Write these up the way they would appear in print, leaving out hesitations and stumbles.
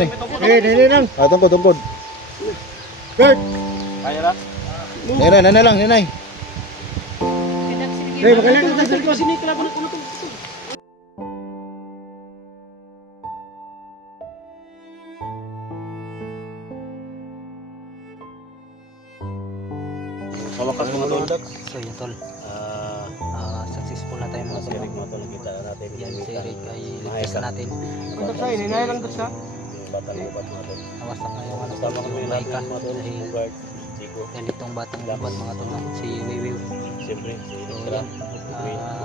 Dili lang. Tungkod, tungkod. Guard. Kaya na? Nanay lang, nanay. Magaling ka sa sini kalaban ko na to. Sa wakas mga tol. So yun tol, successful na tayo mga tol. Sirik mga tol, kita natin. Yan si Eric ay ligtas na natin. Ang daksa ini nay lang daksa. Batang ubat mga tol. Nawasak na yung Tama kami yung lahat Laika. mga tol. Dahil Bugard, Chico. yan itong batang ubat mga tol, no? Si Wiwiw. Siyempre, si So Elektra. yan,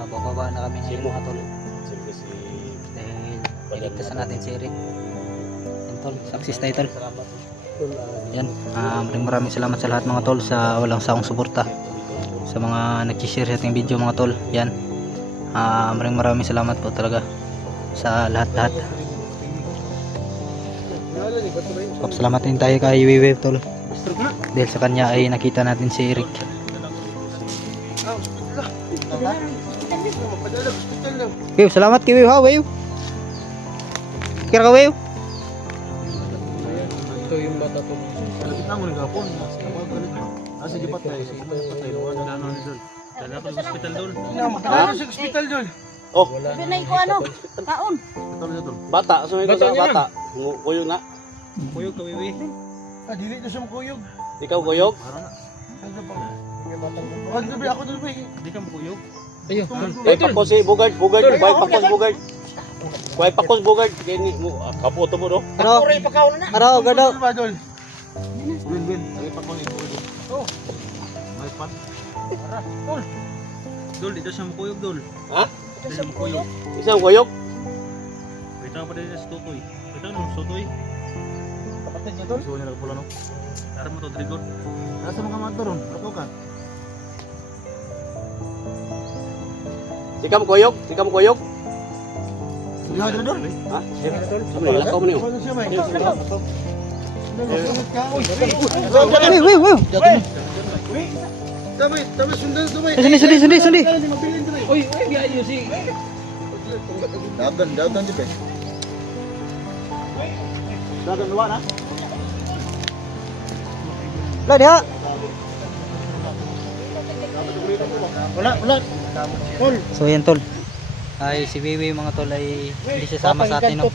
bababa na kami ngayon mga tol. Siyempre si... Dahil iligtas na natin si Eric. Yan tol, success tayo tol. Salamat. Yan, maraming salamat sa lahat mga tol sa walang sawang suporta. Sa mga nag-share sa ating video mga tol. Yan, maraming salamat po talaga sa lahat-lahat. Papasalamat din tayo kay Wiwiw tol. Dahil sa kanya ay nakita natin si Eric. Wiw, salamat kay Wiw ha, Wiw. Kira ka Wiw. Ito yung bata to. Kita mo nagapon. Sige patay. Patay mo na ano dol. Dala pa sa hospital dol. Magdala sa hospital dol. Oh, Pinay ko ano? Kaon. bata. So ito sa bata. Kuyog na. Kuyog ka wiwi. Dili na siya makuyog. Ikaw kuyog? Ano pa? Wag dul ako dul ba? Di ka makuyog. Ayo. Kuhay pakos si Bugard. Kuhay pakos Bugard. Kuhay pakos Bugard. Kini mo kapoto mo no. Ano? Ano, gado. Dol. Win. Ay pakos ni Bugard. Oh. May pan. Dol. Dol, dito siya makuyog dol. Ha? Dito siya makuyog. Isang kuyog? Wait pa din sa tutoy. Wait no, tutoy. Kapatid niya dol. Gusto niya nagpula no. Tara mo to Drigor. Nasa mga matoron, ato ka. Sikam kuyog? Sikam kuyog? Sige ha dol. Ha? Sama ni lakaw mo niyo. Ano siya may? Wiw. Tama sundan tumay. Sundi. Oy, biayo si. Dagan di ba? Dagan luwa na. Lah dia. Wala. Tol. So yan tol. Ay si Wiwi mga tol ay hindi siya sama sa atin no.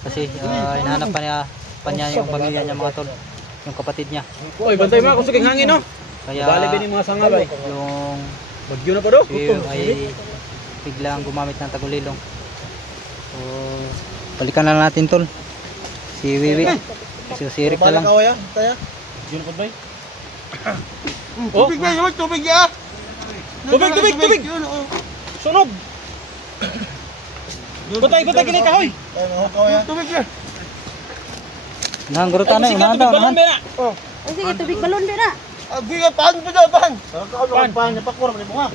Kasi hinahanap pa niya yung pamilya niya mga tol. Yung kapatid niya. Oy, bantay mo ako sa hangin no. Kaya Balik din yung mga sanga bay. yung Bagyo na pa do. si Wiwi ay biglang gumamit ng tagulilong. So balikan na natin tol. Si Wiwi. Si Eric na lang. Kawaya, taya. Yun po bay. Tubig na, tubig ya. Tubig. Sunog. Gutay kini kahoy. Tubig ya. Nang gurutan na, unahan daw, unahan. Oh. Ay, sige, tubig balon din na. Abi ka pan pa daw pan. Pan napakura mo nga.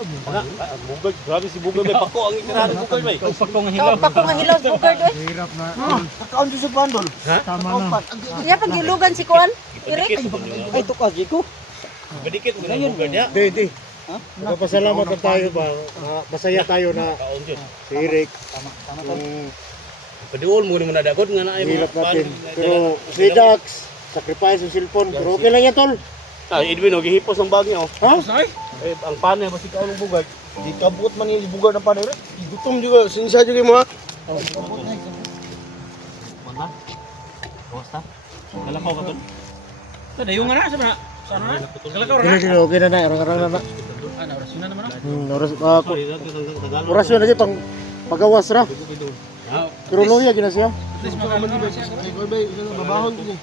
Bugard, grabe si Bugard may pako ang itirado Bugard bay. Pako nga Ikaw pa ko nga hilaw bugard oy. Hirap na. Kaon sa pandol. Ha? Tama na. Diya pag gilugan si Kuan. Eric. Ay to ka gigo. Gadikit mo na Bugard ya. Di. Nagpasalamat na tayo ba? Masaya tayo na Kaon jud. si Eric. Tama tol. Padiol mo na dagot nga na ay Hirap natin. Pero si Dax, sacrifice yung cellphone. Pero okay lang yan, tol. Ah, Edwin og gihipos ang bag niya oh. Ha? Eh ang panay ba si kaon Bugard? Di kabut man yung bugar ng panay. Gutom juga. Sinsya juga mo ha. Mana? Basta. Kalakaw ka tol. Kada yung nga na. Sana na. Kalakaw Dili, okay na na. Arang-arang na na. Ano, oras na naman Oras, Sorry, Tagalog. oras yun na pang pagawas ra. Ah, Pero luya gina siya. At least makaman ba siya? Ay, boy, bay. Babahon ko niya.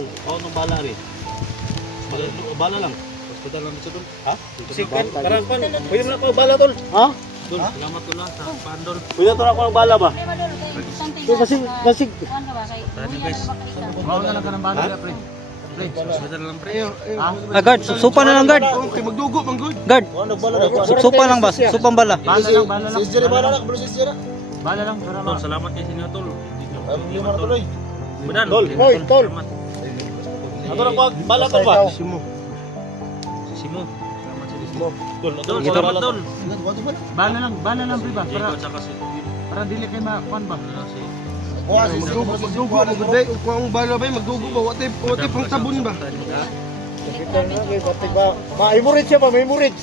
oh, no bala rin. Bala lang. Hospital lang dito doon. Ha? Sikat, karang pan. Pwede mo na ako bala tol. Ha? Dol, salamat ko lang sa pandol. Pwede to na ako ng bala ba? Kasi Kuan ka ba kay? Tani guys. Bawal na lang ka ng bala, pre. Pre, hospital lang pre. Guard, supa na lang guard. Okay, magdugo pang good. Guard. Ano bala na? Supa lang ba? Supang bala. Bala lang. Sis Jerry bala lang, bro sis Jerry. Bala lang, tol. Salamat kay sinyo tol. Lima na tuloy. Budan. Tol. Hoy, tol. Ato na ko bala tol ba? Simo. Salamat sa Tol, tol, Sige, salamat tol. tol. Bala lang pre ba? Ikaw tsaka si Para dili kay makuan ba? si Magdugo, magdugo. Kung ang bala ba, magdugo ba? Wate pang sabon ba? Ma-hemorrhage siya ba? May hemorrhage.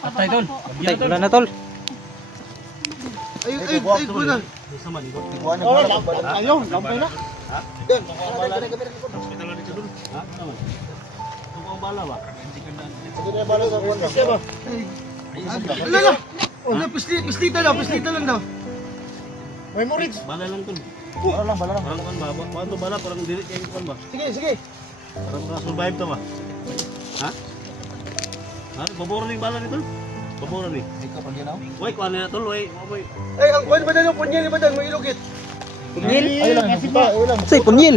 Patay tol. Tay, wala na tol. Ay, kuya. sama dito. Oh, ayaw, lampay na. Hospital na dito dul. Ha? Tama. Kung ang bala ba? Sige na bala sa kuan siya ba? Lala! Ano, pislita lang daw. May hemorrhage. Bala lang tol. Bala lang. Parang kan ba? Paano bala parang dili kay kan ba? Sige. Parang survive to ba? Ha? Ha? Baboro ni bala ni tol. Baboro ni. Ikaw pa ginaw. Wait, kuan na tol, wait. Wait. Ay, ang kwan ba dyan yung punyel ba dyan? May ilugit. Punyil? Ay lang, kita, ay lang. Say, punyil.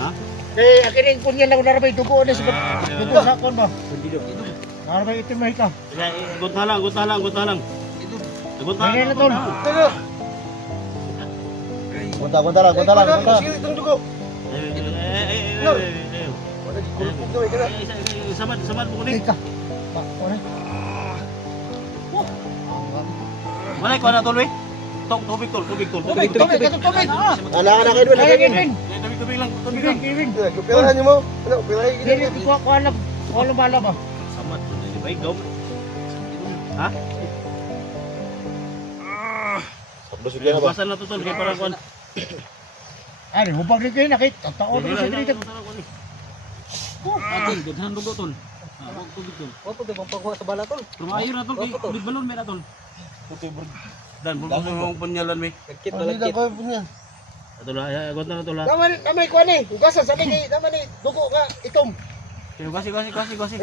Ha? Eh, akin yung punyal lang narabay dugo na sa dugo sa kuan ba? Narabay itim na ikaw. Sige, gut na lang. Gut na lang. May na tol. Pero, Gunta lang. sige, itong dugo. Kulpog daw, ikaw na. Samad mo ni. Ika. Pa, ore. Wala ko na tol, we. Tubig tol. Tubig. Ala kayo doon, lagay. Tubig lang. Tubig. Operahan niyo mo. Ano, operahan Dili niyo. ko alam. Wala bala ba? Samad mo ni bay gaw. Ha? Basan na to tol kay parang kuan. Ay, hubag ni kayo nakit. Taon rin sa dito. Tol, daghan dugo tol. Wag tubig tol. Opo, di bang pagkuha sa bala tol. Rumayo na tol kay tubig balon may na tol. Dan, bulbul mo punyalan may. Nagkit na Hindi na lagkit. ko punya. Ato la, agot na to la. Namay kuan ni. Ugasa sabi kay naman ni dugo nga itom. Kasi.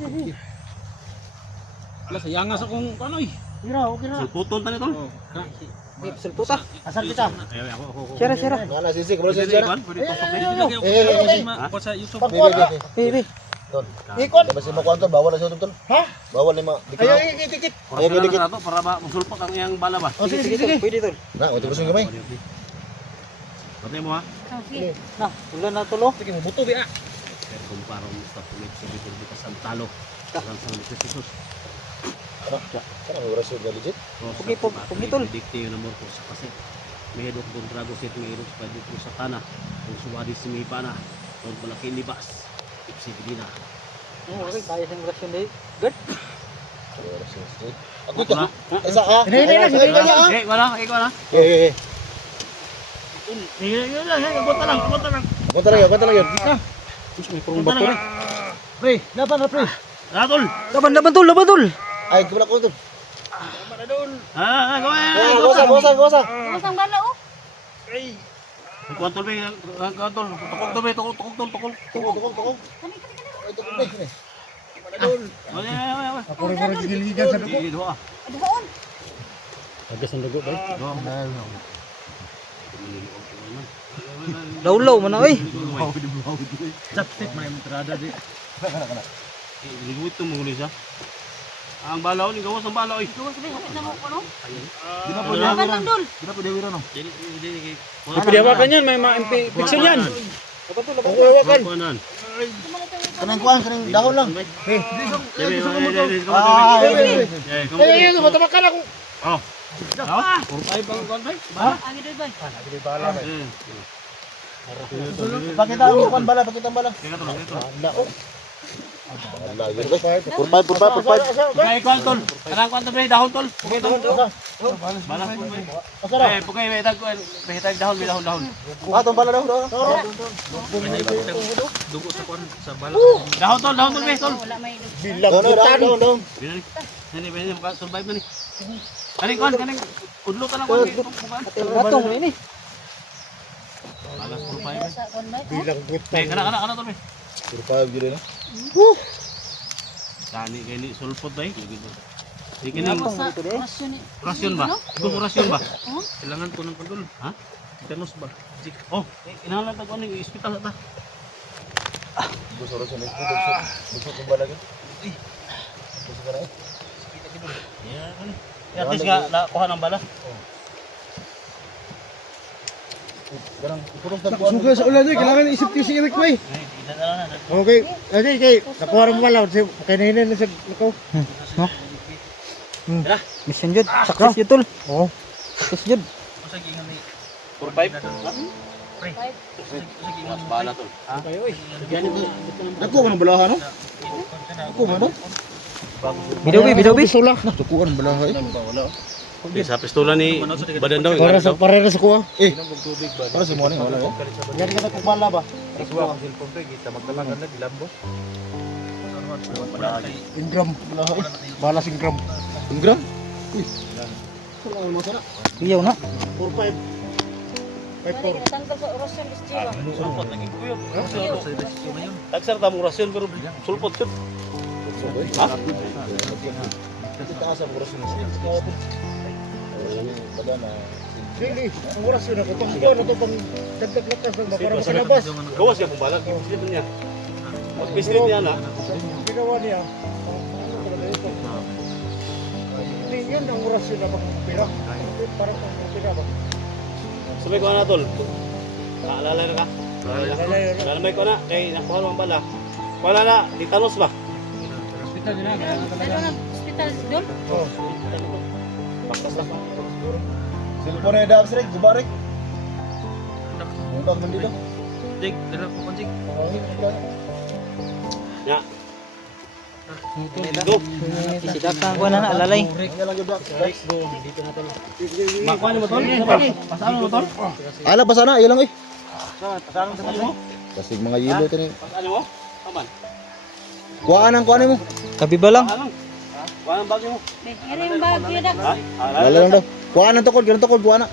Dili. Wala sayang sa kung ano eh. Gira. Sulputon ta ni tol. Sulputa. Asal kita. Ay, ako. Sira. Ngana sisi, Pwede kuan, pwede tusok din. Ako sa Yusuf. Pili. Ikon. Basta mo kwanto bawal na siya tol. Ha? Bawal ni ma. Ay, dikit. Ay, dikit na to para ba musulpak ang iyang bala ba. Oh, sige. Pwede tol. Na, uti gusto gamay. Patay mo ha. Okay. Na, wala na tol. Sige, buto di ah. Pero kumpara mo sa pulit sa bitul di kasantalo. Ang sang ni Jesus. Kana oras yung legit. Pugi, tol. Dikti yung namor ko sa kasi. May hedok kontrago set may hedok pa dito sa tana. Kung suwadi si may pana. Kung malaki libas. Ipsi bidina. Okay, kaya siyang rasyon dahil. Good. Oras yung street. Ako Ako na. ka. Isa ka. Hindi na. Wala. Eh. Abot na lang. Punta lang yun. May kurong bako na. Pre, laban na pre. Ratol. Laban tol. Ay, kumala ko tol. Gawin. Gosa. Kumusang bala oh. Kuwan tol be. Tol. Tukok tol be. Tukok. Tukok. Ako rin parang gigiligan sa dugo. Aduhoon. Agas ang dugo ba? Law man na oy. Chapstick may entrada di. Liguit to mo siya. Ang balaw ni gawas ang balaw. Gawas ba? Hapit na mo ko no? Di na po Laban lang dul. Di na po dewira no. Dili. Ipidawakan yan, may ma-infection yan. Kuanan. Kanang kuan, kanang dahon lang. Ay, matama ka na kung Oh. Purpay bang kuan bay? Agi doy bay. Pakita ang kuan bala, pakita ang bala. Wala yun guys. Purpay. Pugay kuan tol. Kanang kuan tol bay dahon tol. Pugay tol. Balas pugay. Pugay may dahon may dahon. Atong bala daw. Dugo sa kuan sa bala. Dahon tol bay tol. Wala may Daw. Ini maka survive na ni. Kaning udlo ta lang kuan bukan. Gatong ini. Balas purpay. sa kon bay. bilang buta. Kana tol bay. Purpay gyud na. Kani kini sulpot bay. Di kini Sa rasyon ni. rasyon ba? Gusto rasyon ba? Oh. Kailangan ko ng kontrol, ha? Tetanus ba? Oh, inahalan ta ko ni hospital ta. Gusto ra sa nito. Gusto ko bala gyud. Gusto ka na. At least nga nakuha ng bala. Garang ipurong tagpuan. Suga sa ulan, kailangan isip si Eric, may. Okay, kay, nakuha rin mo pala. Kainahinan na sa lakaw. Mission jud. Success jud tol. Oo. Success jud. 4-5. Mas bala tol. Nakuha ko ng balahan, no? Nakuha mo, no? Bidawi. Sula. Nakuha ng balahan, Okay, sa pistola ni Badan daw. Para sa kuha. Para sa morning, wala eh. Yan ka na kung bala ba? Ang cellphone ko, kita magdalagan na, dilambos. Ingram. Balahan, Balas Ingram. Ingram? Uy. Sala mo sana. Iyaw na. 4-5. 5-4. Tanggal sa orasyon is jiwa. Sulpot lagi ko yun. Tagsar ta mong rasyon pero sulpot yun. Ha? Itaas ang oras na. Hindi, ang oras yun ako. Pang buwan na ito, pang dagdag lakas ng para makalabas. Gawas siya mong balag. Pisilin niya. Pag-pisilin niya na. Ginawa niya. Hindi, yun ang oras yun na pang pira. Para pang pira ba? Sabi ko na tol. Kaalala na ka? Kalamay ko na. Kay nakuha mo ang bala. Wala na. Titanos ba? Dalo na hospital doon. Oo. Baktas lang. Cellphone na daw sir, gubarik. Undang man dito. Jig, dala ko konjig. Ya. Go. Isidak ka ko na alalay. Makuha niyo mo tol? Pasaan mo tol? Ala pa sana, ilang eh. Pasaan mo sa mo? Kasi mga yelo ito ni. Pasaan mo? Aman. Kuhaan ang kuhaan mo. Kabiba lang. Anong? Kuha ang bagyo mo. Ere yung bag yun dak. Ha? Lala lang daw. Kuhaan ang tukod, ganun tukod, kuhaan na.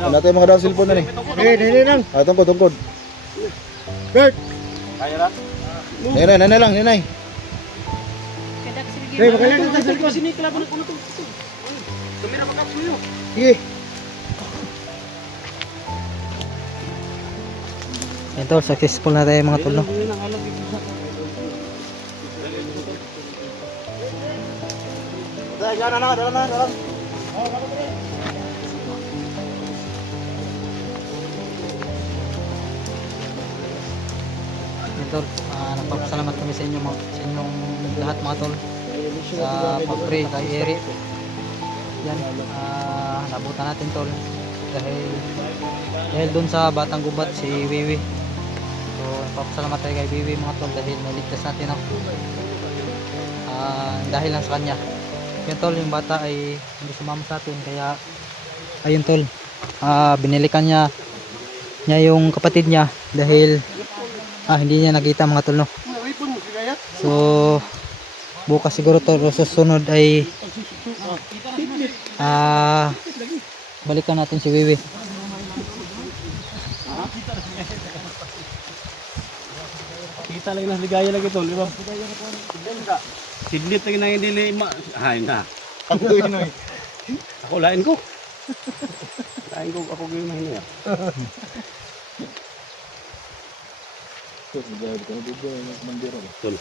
Ano tayo mga daw cellphone na ni. Hindi lang. Ah, tungkod. Bert! Kaya na? Nenay lang, nenay. Kadak sige. Hey, magalang ka sa Ko sini kelabo na kuno to. Kamera pakap mo. Sige. Yan tol, successful na tayo mga tol no. Dalan. Yan tol, nagpapasalamat kami sa inyo sa inyong lahat mga tol sa pag-pray kay Eric. Yan, nabutan natin tol dahil dun sa batang gubat si Wiwi. So nagpapasalamat tayo kay Wiwi mga tol dahil naligtas natin ako. Dahil lang sa kanya. Yan tol, yung bata ay hindi sumama sa atin kaya ayun tol, binilikan niya yung kapatid niya dahil hindi niya nakita mga tol no. So bukas siguro tol sa susunod ay balikan natin si Wiwi. Kita lagi nas ligaya lagi tol, di ba? Sidlit lagi nang hindi ma. Hay na. Ako lain ko. Ako gawin na ya. Tol.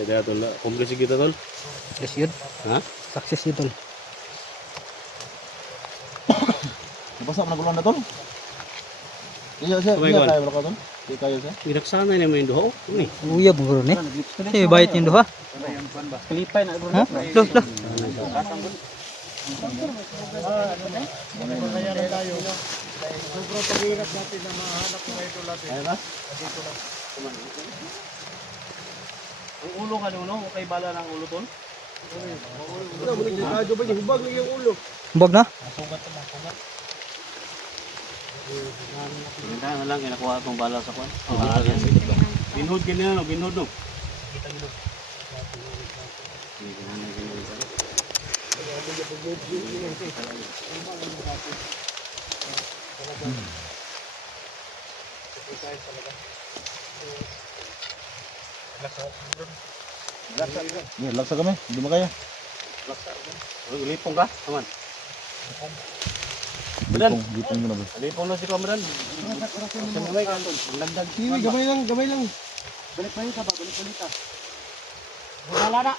Ada tol. Kompleksi kita tol. Yes yun. Ha? Success yun tol. Nabasa na gulan na tol. Iya siya, Oh my iya God. kaya wala ka tol. Di kaya siya. Minaksana na mo yung duho. Uni. Uyab mo guro ni. Eh bayit yung duha. Kalipay na. Ha? Loh. Sobrang paghirap natin na mahanap ng idol natin. Ang ulo ka nuno, kay bala ng ulo tol. Ano mo ni radyo ba hubag lang yung ulo. Huwag na. Ganda na lang kinakuha itong bala sa kwan. Binhod ganyan no, binhod no. Ni laksa kami, hindi mo kaya. Lipong ka, aman. Bedan. Gipong mo na ba? Lipong na si Kamran. Samay ka tol. Lagdag. Siwi, gamay lang. Balik-balik ka ba? Balik-balik ka. Wala na.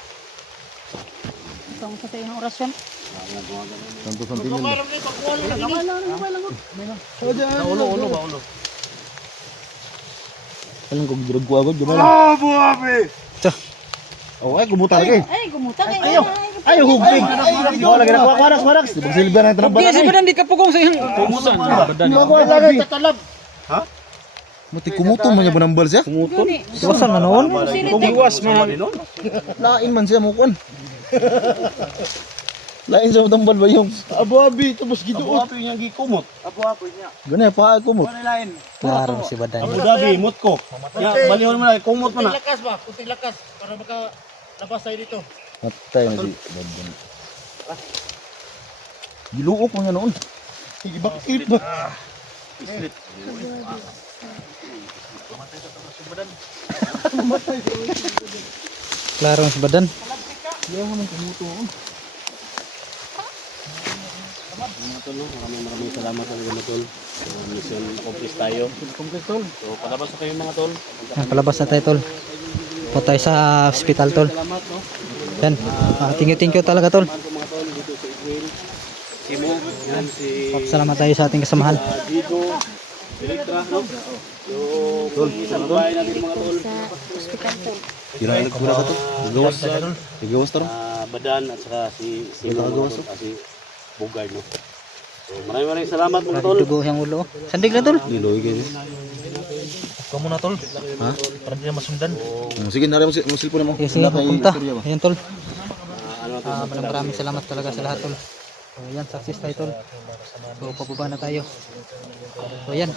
Itong sa iyong orasyon. Santo Santinel. Ulo ba ulo? Alam ko drug ko agad gimana? Ah, buhabi! Oh, ay kumuta lagi. Ay, gumuta kay. Ay hugpig. Oh, lagi na kuha na Di silba na tanang Yes, balay. badan di kapugong sa iyang. Kumusan badan. Kuha lagi. Tatalab. Muti kumuto man niya bunambal siya. Guni. Iwasan man noon. Iwas man. Lain man siya mukon. Lain sa tambal ba yung Abu-abi, tapos giduot. Abu-abi niya gikumot. ganay pa kumot. Klaro si Badan. Abu-abi, mut ko. Ya, balihon mo na, kumot mo na. Lakas ba? Kunting lakas para maka labas tayo dito. Matay na si Badan. Giluok mo nga noon. Ibakit ba? Klaro si Badan. Mga tol, maraming salamat sa mga tol. So, mission accomplished tayo. So, palabas na kayo mga tol. Palabas na tayo tol. Po tayo sa hospital tol. Salamat, no? Yan. Thank you talaga tol. Salamat mga tol, dito sa Edwin. Si Mo, yan si Salamat tayo sa ating kasamahan. Digo, Electra, no? Yung isang bahay natin mga tol. Sa ospital tol. Kira nagkura ka to. Gawas. Gawas taro. Badan at saka si Mo, mga tol, at si Bugard, no? So, maraming salamat mga tol. Dugo yung ulo. Sandig na tol. Niloy kayo. Ikaw muna tol. Ha? Para di na masundan. Sige, nara mo cellphone mo. Sige, pupunta. Ayan tol. Ano to? Maraming salamat talaga sa lahat tol. So yan, success tayo tol. So pababa na tayo. So yan.